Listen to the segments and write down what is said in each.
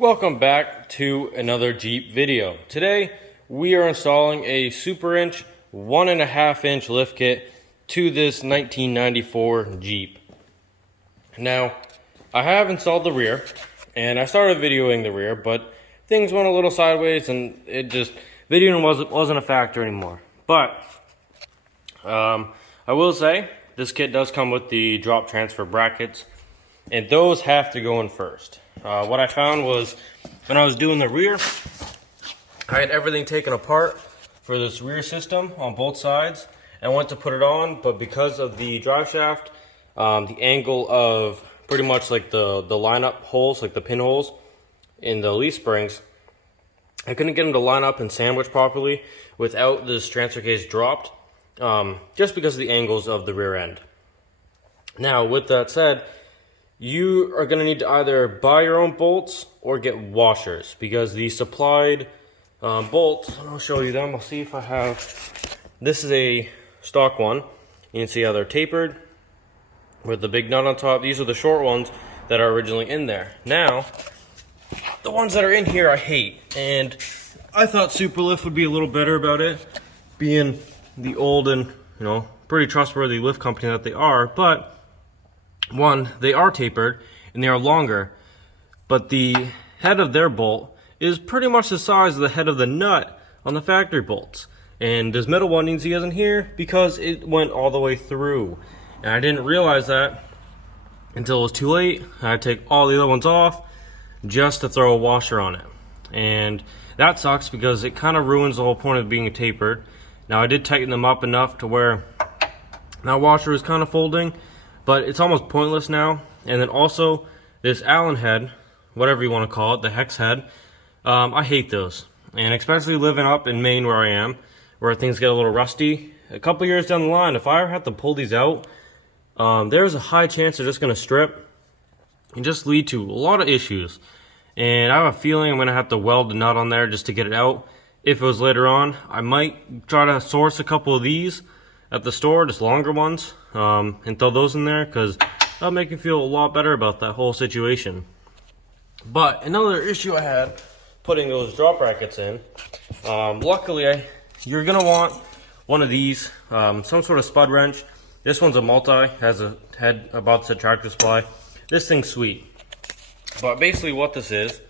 Welcome back to another Jeep video. Today we are installing a Super Inch 1.5 inch lift kit to this 1994 Jeep. Now I have installed the rear and I started videoing the rear, but things went a little sideways and videoing wasn't a factor anymore. But I will say this kit does come with the drop transfer brackets, and those have to go in first. What I found was when I was doing the rear, I had everything taken apart for this rear system on both sides. I went to put it on, but because of the drive shaft, the angle of pretty much like the lineup holes, like the pinholes in the leaf springs, I couldn't get them to line up and sandwich properly without this transfer case dropped, just because of the angles of the rear end. Now, with that said, you are going to need to either buy your own bolts or get washers, because the supplied bolts, I'll show you them. I'll see if I have, this is a stock one. You can see how they're tapered with the big nut on top. These are the short ones that are originally in there. Now, the ones that are in here I hate, and I thought Superlift would be a little better about it, being the old and pretty trustworthy lift company that they are. But one, they are tapered and they are longer, but the head of their bolt is pretty much the size of the head of the nut on the factory bolts. And this middle one you can see isn't here because it went all the way through. And I didn't realize that until it was too late. I had to take all the other ones off just to throw a washer on it. And that sucks because it kind of ruins the whole point of being tapered. Now I did tighten them up enough to where that washer is kind of folding, but it's almost pointless now. And then also this Allen head, whatever you want to call it, the hex head, I hate those. And especially living up in Maine where I am, where things get a little rusty, a couple years down the line, if I ever have to pull these out, there's a high chance they're just going to strip and just lead to a lot of issues. And I have a feeling I'm going to have to weld the nut on there just to get it out. If it was later on, I might try to source a couple of these at the store, just longer ones, and throw those in there, because that'll make me feel a lot better about that whole situation. But another issue I had putting those drop brackets in, luckily you're going to want one of these, some sort of spud wrench. This one's a multi, has a head about the tractor supply. This thing's sweet. But basically what this is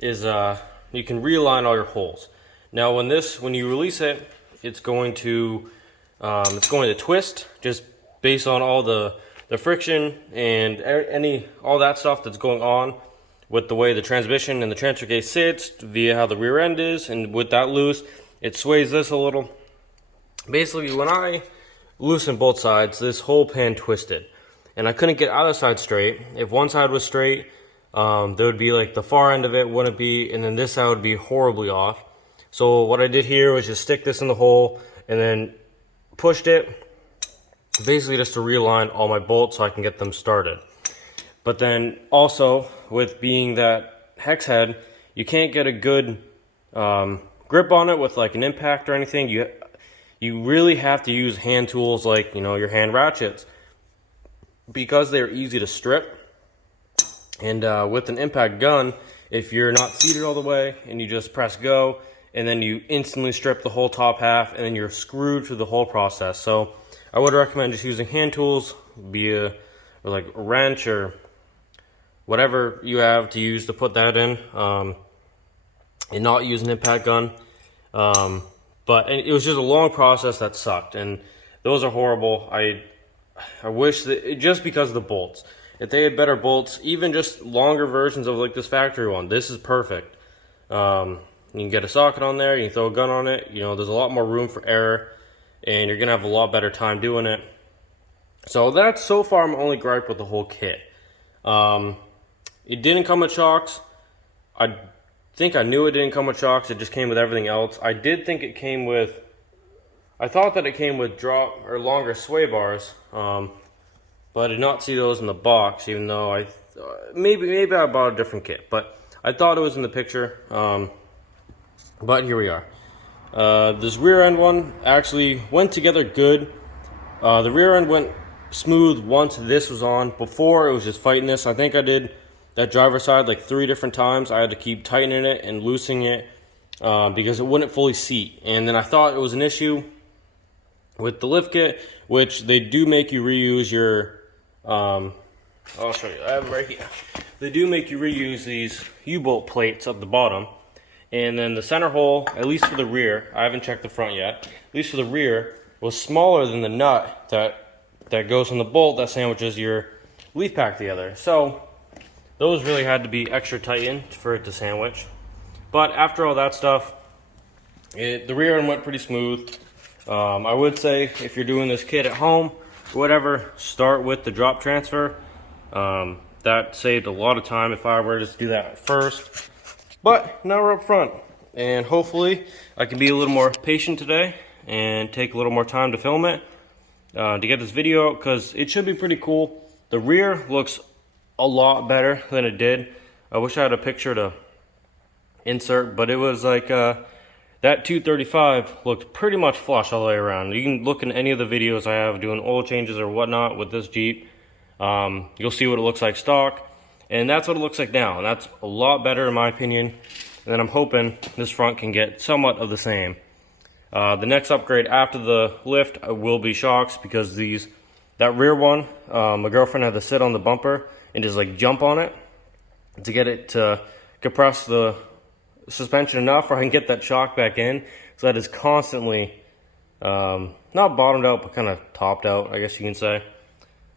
you can realign all your holes. Now when you release it, it's going to twist just based on all the friction and all that stuff that's going on with the way the transmission and the transfer case sits via how the rear end is, and with that loose, it sways this a little. Basically, when I loosened both sides, this whole pan twisted, and I couldn't get either side straight. If one side was straight, there would be like the far end of it wouldn't be, and then this side would be horribly off. So what I did here was just stick this in the hole and then pushed it, basically just to realign all my bolts so I can get them started. But then also, with being that hex head, you can't get a good grip on it with like an impact or anything. You really have to use hand tools like your hand ratchets, because they're easy to strip. And with an impact gun, if you're not seated all the way and you just press go, and then you instantly strip the whole top half, and then you're screwed through the whole process. So I would recommend just using hand tools, or like a wrench or whatever you have to use to put that in, and not use an impact gun. But it was just a long process that sucked, and those are horrible. I wish that, just because of the bolts, if they had better bolts, even just longer versions of like this factory one, this is perfect. You can get a socket on there, you can throw a gun on it, there's a lot more room for error, and you're gonna have a lot better time doing it. So that's so far my only gripe with the whole kit. It didn't come with shocks. I think I knew it didn't come with shocks, it just came with everything else. I thought that it came with drop or longer sway bars, but I did not see those in the box, even though maybe I bought a different kit, but I thought it was in the picture. But here we are. This rear end one actually went together good. The rear end went smooth once this was on. Before, it was just fighting this. I think I did that driver's side like 3 different times. I had to keep tightening it and loosening it because it wouldn't fully seat. And then I thought it was an issue with the lift kit, which they do make you reuse your, I'll show you, I have it right here. They do make you reuse these U-bolt plates at the bottom. And then the center hole, at least for the rear, I haven't checked the front yet, at least for the rear, was smaller than the nut that goes on the bolt that sandwiches your leaf pack together. So those really had to be extra tightened for it to sandwich. But after all that stuff, the rear end went pretty smooth. I would say if you're doing this kit at home, whatever, start with the drop transfer. That saved a lot of time if I were to just do that first. But now we're up front, and hopefully I can be a little more patient today and take a little more time to film it, to get this video out, because it should be pretty cool. The rear looks a lot better than it did. I wish I had a picture to insert, but it was like that 235 looked pretty much flush all the way around. You can look in any of the videos I have doing oil changes or whatnot with this Jeep. You'll see what it looks like stock, and that's what it looks like now, and that's a lot better in my opinion. And then I'm hoping this front can get somewhat of the same. The next upgrade after the lift will be shocks, because that rear one, my girlfriend had to sit on the bumper and just like jump on it to get it to compress the suspension enough where I can get that shock back in, so that is constantly not bottomed out but kind of topped out, I guess you can say.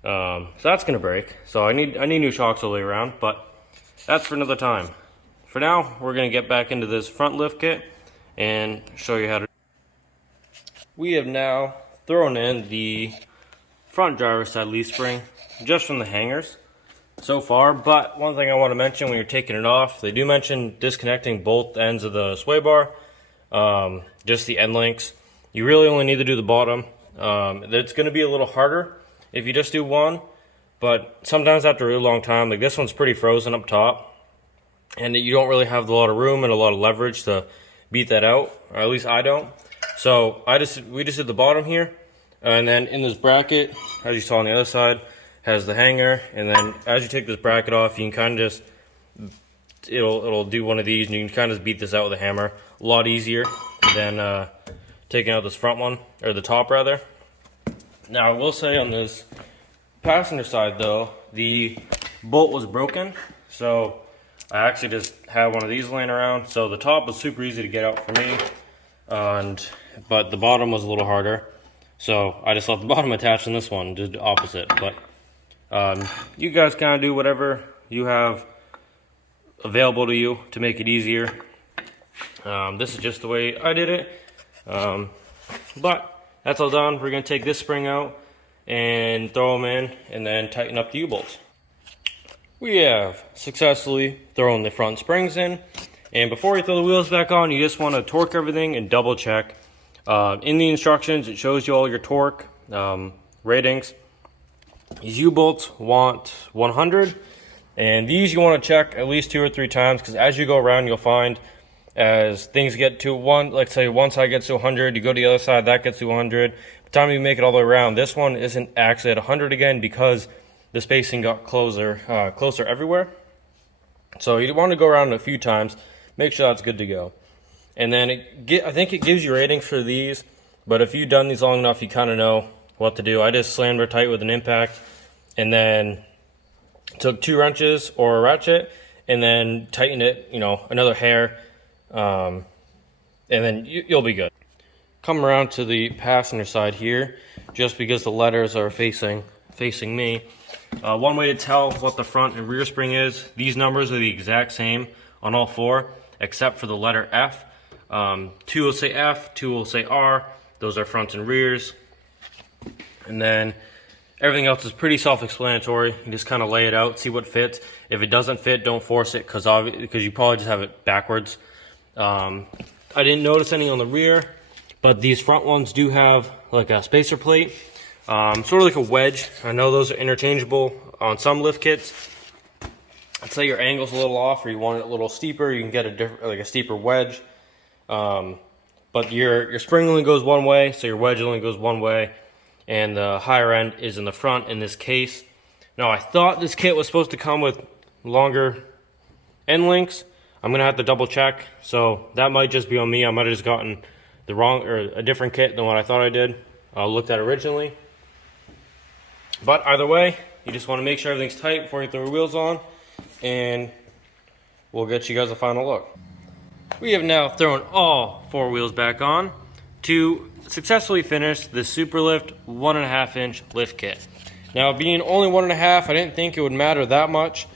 So that's gonna break, so I need new shocks all the way around, but that's for another time. For now, we're gonna get back into this front lift kit and show you how to. We have now thrown in the front driver's side leaf spring just from the hangers so far, but one thing I want to mention when you're taking it off, they do mention disconnecting both ends of the sway bar, just the end links. You really only need to do the bottom. It's going to be a little harder if you just do one, but sometimes after a really long time, like this one's pretty frozen up top, and you don't really have a lot of room and a lot of leverage to beat that out, or at least I don't. So we just did the bottom here, and then in this bracket, as you saw on the other side, has the hanger, and then as you take this bracket off, you can kind of just, it'll do one of these, and you can kind of beat this out with a hammer. A lot easier than taking out this front one, or the top rather. Now I will say on this passenger side though, the bolt was broken, so I actually just had one of these laying around. So the top was super easy to get out for me, but the bottom was a little harder. So I just left the bottom attached in this one, did the opposite. But you guys kind of do whatever you have available to you to make it easier. This is just the way I did it. But that's all done. We're going to take this spring out and throw them in, and then tighten up the U-bolts. We have successfully thrown the front springs in, and before you throw the wheels back on, you just want to torque everything and double check. In the instructions, it shows you all your torque ratings. These U-bolts want 100, and these you want to check at least 2 or 3 times, because as you go around, you'll find as things get to let's say one side gets to 100, you go to the other side, that gets to 100. By the time you make it all the way around, this one isn't actually at 100 again, because the spacing got closer everywhere. So you want to go around a few times, make sure that's good to go. And then I think it gives you ratings for these, but if you've done these long enough, you kind of know what to do. I just slammed her tight with an impact, and then took 2 wrenches or a ratchet, and then tightened it, another hair, and then you'll be good. Come around to the passenger side here, just because the letters are facing me. One way to tell what the front and rear spring is, these numbers are the exact same on all 4, except for the letter F. 2 will say F, 2 will say R. Those are fronts and rears. And then everything else is pretty self-explanatory. You just kind of lay it out, see what fits. If it doesn't fit, don't force it, because you probably just have it backwards. I didn't notice any on the rear, but these front ones do have like a spacer plate, sort of like a wedge. I know those are interchangeable on some lift kits. Let's say your angle's a little off, or you want it a little steeper, you can get a steeper wedge. But your spring only goes one way, so your wedge only goes one way, and the higher end is in the front in this case. Now I thought this kit was supposed to come with longer end links. I'm gonna have to double check, so that might just be on me. I might have just gotten the wrong or a different kit than what I thought I did. Looked at originally. But either way, you just want to make sure everything's tight before you throw your wheels on, and we'll get you guys a final look. We have now thrown all 4 wheels back on to successfully finish the Superlift 1.5 inch lift kit. Now, being only 1.5, I didn't think it would matter that much,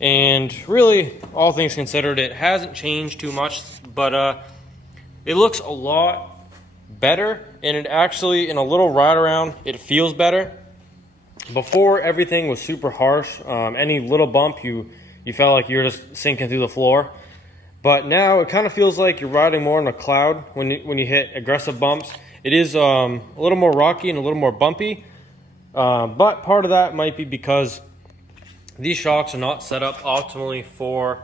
and really, all things considered, it hasn't changed too much, but it looks a lot better, and it actually, in a little ride around, it feels better. Before, everything was super harsh. Any little bump, you felt like you're just sinking through the floor. But now it kind of feels like you're riding more on a cloud when you hit aggressive bumps. It is a little more rocky and a little more bumpy. But part of that might be because these shocks are not set up optimally for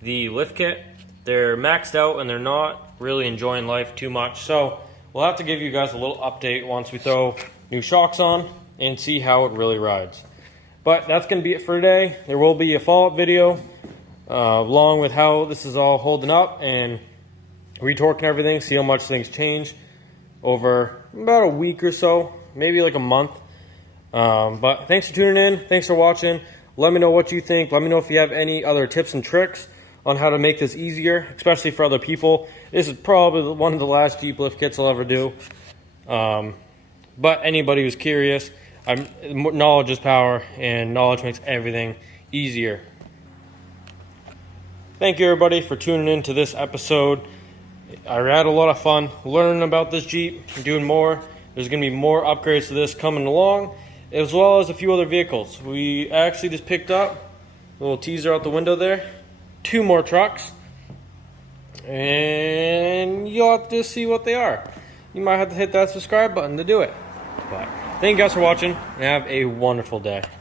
the lift kit. They're maxed out and they're not really enjoying life too much. So we'll have to give you guys a little update once we throw new shocks on and see how it really rides. But that's going to be it for today. There will be a follow-up video along with how this is all holding up and retorquing everything, see how much things change over about a week or so, maybe like a month. But thanks for tuning in. Thanks for watching. Let me know what you think. Let me know if you have any other tips and tricks on how to make this easier, especially for other people. This is probably one of the last Jeep lift kits I'll ever do. But anybody who's curious, knowledge is power, and knowledge makes everything easier. Thank you, everybody, for tuning in to this episode. I had a lot of fun learning about this Jeep, doing more. There's going to be more upgrades to this coming along, as well as a few other vehicles. We actually just picked up, a little teaser out the window there, 2 more trucks, and you'll have to see what they are. You might have to hit that subscribe button to do it. But thank you guys for watching, and have a wonderful day.